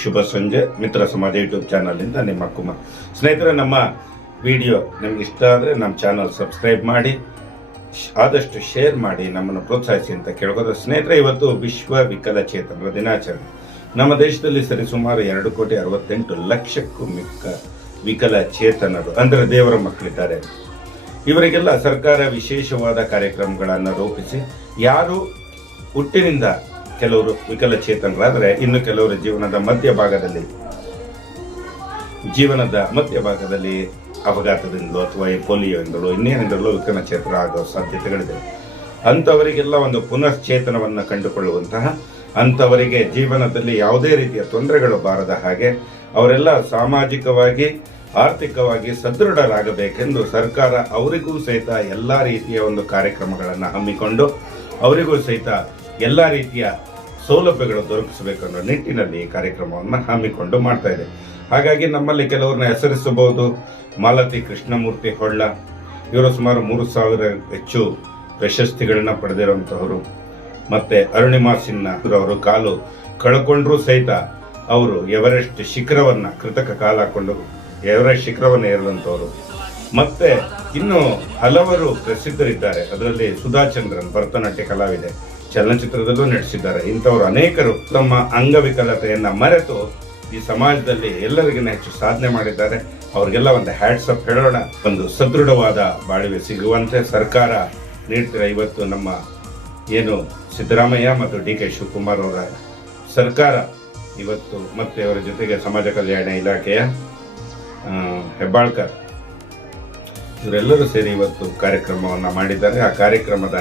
ಶುಭ ಸಂಜೆ. ಮಿತ್ರ ಸಮಾಜ ಯೂಟ್ಯೂಬ್ ಚಾನಲ್ನಿಂದ ನಿಮ್ಮ ಕುಮಾರ್ ಸ್ನೇಹಿತರೆ, ನಮ್ಮ ವಿಡಿಯೋ ನಿಮ್ಗೆ ಇಷ್ಟ ಆದರೆ ನಮ್ಮ ಚಾನಲ್ ಸಬ್ಸ್ಕ್ರೈಬ್ ಮಾಡಿ ಆದಷ್ಟು ಶೇರ್ ಮಾಡಿ, ನಮ್ಮನ್ನು ಪ್ರೋತ್ಸಾಹಿಸಿ ಅಂತ ಕೇಳ್ಕೋದ್ರೆ ಸ್ನೇಹಿತರೆ, ಇವತ್ತು ವಿಶ್ವ ವಿಕಲಚೇತನರ ದಿನಾಚರಣೆ. ನಮ್ಮ ದೇಶದಲ್ಲಿ ಸರಿಸುಮಾರು ಎರಡು ಕೋಟಿ ಅರವತ್ತೆಂಟು ಲಕ್ಷಕ್ಕೂ ಮಿಕ್ಕ ವಿಕಲಚೇತನರು, ಅಂದರೆ ದೇವರ ಮಕ್ಕಳಿದ್ದಾರೆ. ಇವರಿಗೆಲ್ಲ ಸರ್ಕಾರ ವಿಶೇಷವಾದ ಕಾರ್ಯಕ್ರಮಗಳನ್ನು ರೂಪಿಸಿ, ಯಾರು ಹುಟ್ಟಿನಿಂದ ಕೆಲವರು ವಿಕಲಚೇತನರಾದರೆ ಇನ್ನು ಕೆಲವರು ಜೀವನದ ಮಧ್ಯಭಾಗದಲ್ಲಿ ಜೀವನದ ಮಧ್ಯಭಾಗದಲ್ಲಿ ಅಪಘಾತದಿಂದಲೋ ಅಥವಾ ಈ ಪೋಲಿಯೋಯಿಂದಲೋ ಇನ್ನೇನಿಂದಲೋ ವಿಕಲಚೇತನ ಆಗೋ ಸಾಧ್ಯತೆಗಳಿದೆ. ಅಂಥವರಿಗೆಲ್ಲ ಒಂದು ಪುನಶ್ಚೇತನವನ್ನು ಕಂಡುಕೊಳ್ಳುವಂತಹ, ಅಂಥವರಿಗೆ ಜೀವನದಲ್ಲಿ ಯಾವುದೇ ರೀತಿಯ ತೊಂದರೆಗಳು ಬಾರದ ಹಾಗೆ ಅವರೆಲ್ಲ ಸಾಮಾಜಿಕವಾಗಿ, ಆರ್ಥಿಕವಾಗಿ ಸದೃಢರಾಗಬೇಕೆಂದು ಸರ್ಕಾರ ಅವರಿಗೂ ಸಹಿತ ಎಲ್ಲ ರೀತಿಯ ಒಂದು ಕಾರ್ಯಕ್ರಮಗಳನ್ನು ಹಮ್ಮಿಕೊಂಡು, ಅವರಿಗೂ ಸಹಿತ ಎಲ್ಲ ರೀತಿಯ ಸೌಲಭ್ಯಗಳು ದೊರಕಿಸಬೇಕು ಅನ್ನೋ ನಿಟ್ಟಿನಲ್ಲಿ ಈ ಕಾರ್ಯಕ್ರಮವನ್ನು ಹಮ್ಮಿಕೊಂಡು ಮಾಡ್ತಾ ಇದೆ. ಹಾಗಾಗಿ ನಮ್ಮಲ್ಲಿ ಕೆಲವ್ರನ್ನ ಹೆಸರಿಸಬಹುದು. ಮಾಲತಿ ಕೃಷ್ಣಮೂರ್ತಿ ಹೊಳ್ಳ. ಇವರು ಸುಮಾರು ಮೂರು ಸಾವಿರ ಹೆಚ್ಚು ಪ್ರಶಸ್ತಿಗಳನ್ನ ಪಡೆದಿರುವಂತಹವರು. ಮತ್ತೆ ಅರುಣಿಮಾ ಸಿನ್ಹಾ ಕಾಲು ಕಳ್ಕೊಂಡ್ರೂ ಸಹಿತ ಅವರು ಎವರೆಸ್ಟ್ ಶಿಖರವನ್ನ ಕೃತಕ ಕಾಲು ಹಾಕೊಂಡು ಎವರೆಸ್ಟ್ ಶಿಖರವನ್ನ ಏರಿದಂತವರು ಮತ್ತೆ ಇನ್ನು ಹಲವರು ಪ್ರಸಿದ್ಧರಿದ್ದಾರೆ. ಅದರಲ್ಲಿ ಸುಧಾಚಂದ್ರನ್ ಭರತನಾಟ್ಯ ಕಲಾವಿದೆ. ಚಲನಚಿತ್ರದಲ್ಲೂ ನಟಿಸಿದ್ದಾರೆ. ಇಂಥವರು ಅನೇಕರು ತಮ್ಮ ಅಂಗವಿಕಲತೆಯನ್ನ ಮರೆತು ಈ ಸಮಾಜದಲ್ಲಿ ಎಲ್ಲರಿಗೂ ಹೆಚ್ಚು ಸಾಧನೆ ಮಾಡಿದ್ದಾರೆ. ಅವರಿಗೆಲ್ಲ ಒಂದು ಹ್ಯಾಟ್ಸ್ ಅಪ್ ಹೇಳೋಣ. ಒಂದು ಸದೃಢವಾದ ಬಾಳಿವೆ ಸಿಗುವಂತೆ ಸರ್ಕಾರ ನೀಡ್ತಿರೋ ಇವತ್ತು ನಮ್ಮ ಏನು ಸಿದ್ದರಾಮಯ್ಯ ಮತ್ತು ಡಿ ಕೆ ಶಿವಕುಮಾರ್ ಅವರ ಸರ್ಕಾರ ಇವತ್ತು ಮತ್ತೆ ಅವರ ಜೊತೆಗೆ ಸಮಾಜ ಕಲ್ಯಾಣ ಇಲಾಖೆಯ ಹೆಬ್ಬಾಳ್ಕರ್. ಇವರೆಲ್ಲರೂ ಸೇರಿ ಇವತ್ತು ಕಾರ್ಯಕ್ರಮವನ್ನು ಮಾಡಿದ್ದಾರೆ. ಆ ಕಾರ್ಯಕ್ರಮದ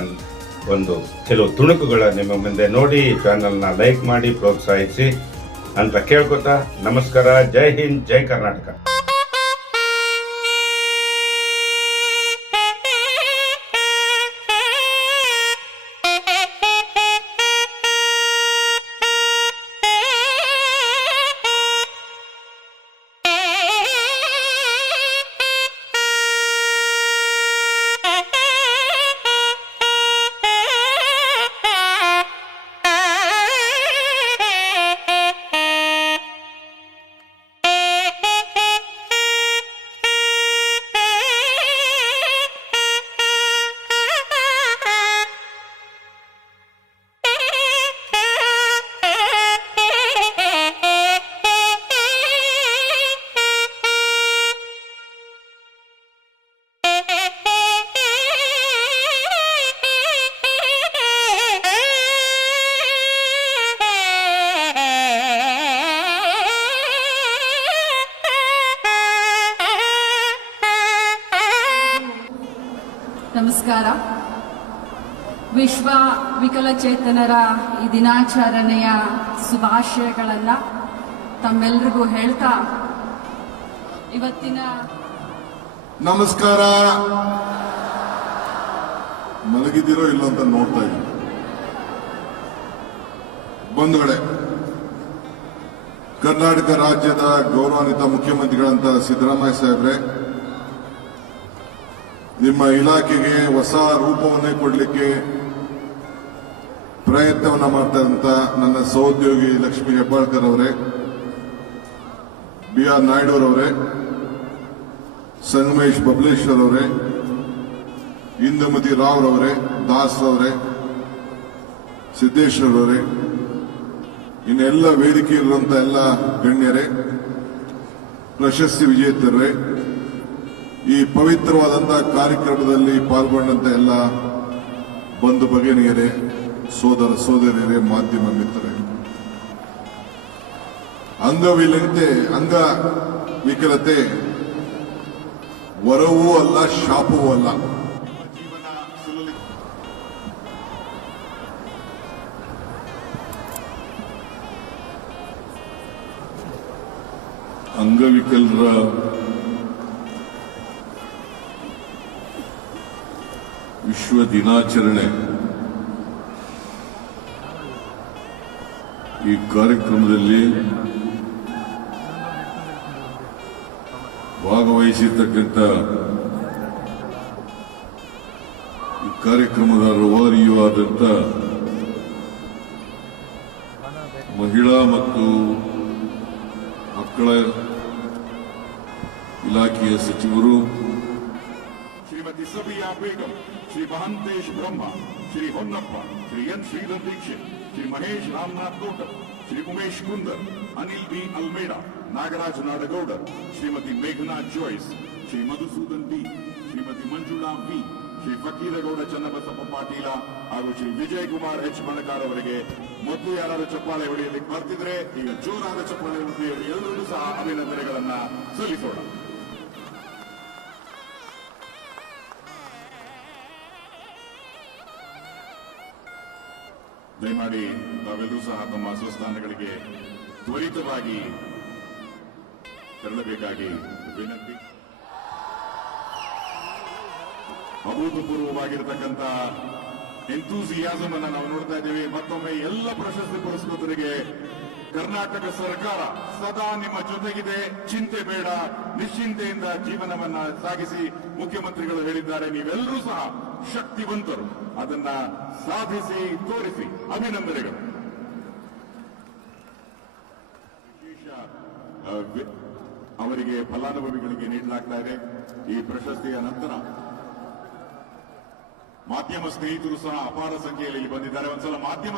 ಒಂದು ಕೆಲವು ತುಣುಕುಗಳ ನಿಮ್ಮ ಮುಂದೆ ನೋಡಿ ಚಾನಲ್ನ ಲೈಕ್ ಮಾಡಿ, ಪ್ರೋತ್ಸಾಹಿಸಿ ಅಂತ ಕೇಳ್ಕೊತಾ ನಮಸ್ಕಾರ. ಜೈ ಹಿಂದ್, ಜೈ ಕರ್ನಾಟಕ. ನಮಸ್ಕಾರ. ವಿಶ್ವ ವಿಕಲಚೇತನರ ಈ ದಿನಾಚರಣೆಯ ಶುಭಾಶಯಗಳನ್ನು ತಮ್ಮೆಲ್ರಿಗೂ ಹೇಳ್ತಾ ಇವತ್ತಿನ ನಮಸ್ಕಾರ. ಮಲಗಿದ್ದೀರೋ ಇಲ್ಲ ಅಂತ ನೋಡ್ತಾ ಇದ್ದೀನಿ. ಬಂಧುಗಳೇ, ಕರ್ನಾಟಕ ರಾಜ್ಯದ ಗೌರವಾನ್ವಿತ ಮುಖ್ಯಮಂತ್ರಿಗಳಂತ ಸಿದ್ದರಾಮಯ್ಯ ಸಾಹೇಬ್ರೆ ನಿಮ್ಮ ಇಲಾಖೆಗೆ ಹೊಸ ರೂಪವನ್ನೇ ಕೊಡಲಿಕ್ಕೆ ಪ್ರಯತ್ನವನ್ನ ಮಾಡ್ತಾ ಇದ್ದಂತ ನನ್ನ ಸಹೋದ್ಯೋಗಿ ಲಕ್ಷ್ಮೀ ಹೆಬ್ಬಾಳ್ಕರ್ ಅವರೇ, ಬಿ ಆರ್ ನಾಯ್ಡು ಸಂಗಮೇಶ್ ಬಬ್ಲೇಶ್ವರ್ ಅವರೇ ಇಂದುಮತಿ ರಾವ್ ಅವರೇ, ದಾಸ್ ಅವರೇ, ಸಿದ್ದೇಶ್ವರ್ ಅವರೇ, ಇನ್ನೆಲ್ಲ ವೇದಿಕೆಯಲ್ಲಿರುವಂತ ಎಲ್ಲ ಗಣ್ಯರೇ, ಪ್ರಶಸ್ತಿ ವಿಜೇತರೇ ಈ ಪವಿತ್ರವಾದಂತಹ ಕಾರ್ಯಕ್ರಮದಲ್ಲಿ ಪಾಲ್ಗೊಂಡಂತ ಎಲ್ಲ ಬಂಧು ಭಗಿನಿಯರೇ, ಸೋದರ ಸೋದರಿಯರೇ, ಮಾಧ್ಯಮ ಮಿತ್ರರೇ. ಅಂಗವಿಕಲತೆ ಅಂಗ ವಿಕಲತೆ ವರವೂ ಅಲ್ಲ, ಶಾಪವೂ ಅಲ್ಲ. ಅಂಗವಿಕಲರ ವಿಶ್ವ ದಿನಾಚರಣೆ. ಈ ಕಾರ್ಯಕ್ರಮದಲ್ಲಿ ಭಾಗವಹಿಸಿರ್ತಕ್ಕಂಥ ಈ ಕಾರ್ಯಕ್ರಮದ ರೂವಾರಿಯೂ ಆದಂಥ ಮಹಿಳಾ ಮತ್ತು ಮಕ್ಕಳ ಇಲಾಖೆಯ ಸಚಿವರು ಶ್ರೀಮತಿ ಸಬಿಯಾ ಬೇಗಂ ಶ್ರೀ ಮಹಂತೇಶ್ ಬ್ರಹ್ಮ, ಶ್ರೀ ಹೊನ್ನಪ್ಪ, ಶ್ರೀ ಎನ್ ಶ್ರೀಧರ್ ದೀಕ್ಷಿತ್, ಶ್ರೀ ಮಹೇಶ್ ರಾಮನಾಥ್ ತೋಟರ್ ಶ್ರೀ ಉಮೇಶ್ ಕುಂದರ್, ಅನಿಲ್ ಬಿ ಅಲ್ಮೇಡಾ, ನಾಗರಾಜ್ ನಾಡಗೌಡರ್ ಶ್ರೀಮತಿ ಮೇಘನಾ ಜೋಯ್ಸ್, ಶ್ರೀ ಮಧುಸೂದನ್ ಡಿ ಶ್ರೀಮತಿ ಮಂಜುಳಾ ವಿ, ಶ್ರೀ ಫಕೀರಗೌಡ ಚನ್ನಬಸಪ್ಪ ಪಾಟೀಲ ಹಾಗೂ ಶ್ರೀ ವಿಜಯ್ ಕುಮಾರ್ ಎಚ್ ಬಣಕಾರ್ ಅವರಿಗೆ ಮೊದಲು ಯಾರಾದ್ರೂ ಚಪ್ಪಾಳೆ ಹೊಡೆಯಲಿಕ್ಕೆ ಬರ್ತಿದ್ರೆ ಈಗ ಜೋರಾದ ಚಪ್ಪಾಳೆ ಹೊಡೆಯಲು ಎಲ್ಲರೂ ಸಹ ಅಭಿನಂದನೆಗಳನ್ನ ಸಲ್ಲಿಸೋಣ. ದಯಮಾಡಿ ತಾವೆಲ್ಲರೂ ಸಹ ತಮ್ಮ ಸ್ವಸ್ಥಾನಗಳಿಗೆ ತ್ವರಿತವಾಗಿ ತೆರಳಬೇಕಾಗಿ ವಿನಂತಿ. ಅಭೂತಪೂರ್ವವಾಗಿರತಕ್ಕಂಥ ಎಂತೂಸಿಯಾಸಮ್ ಅನ್ನ ನಾವು ನೋಡ್ತಾ ಇದ್ದೇವೆ. ಮತ್ತೊಮ್ಮೆ ಎಲ್ಲ ಪ್ರಶಸ್ತಿ ಪುರಸ್ಕೃತರಿಗೆ ಕರ್ನಾಟಕ ಸರ್ಕಾರ ಸದಾ ನಿಮ್ಮ ಜೊತೆಗಿದೆ. ಚಿಂತೆ ಬೇಡ. ನಿಶ್ಚಿಂತೆಯಿಂದ ಜೀವನವನ್ನ ಸಾಗಿಸಿ ಮುಖ್ಯಮಂತ್ರಿಗಳು ಹೇಳಿದ್ದಾರೆ. ನೀವೆಲ್ಲರೂ ಸಹ ಶಕ್ತಿವಂತರು. ಅದನ್ನ ಸಾಧಿಸಿ, ತೋರಿಸಿ. ಅಭಿನಂದನೆಗಳು. ಅವರಿಗೆ ಫಲಾನುಭವಿಗಳಿಗೆ ನೀಡಲಾಗ್ತಾ ಇದೆ. ಈ ಪ್ರಶಸ್ತಿಯ ನಂತರ ಮಾಧ್ಯಮ ಸ್ನೇಹಿತರು ಸಹ ಅಪಾರ ಸಂಖ್ಯೆಯಲ್ಲಿ ಇಲ್ಲಿ ಬಂದಿದ್ದಾರೆ. ಒಂದ್ಸಲ ಮಾಧ್ಯಮ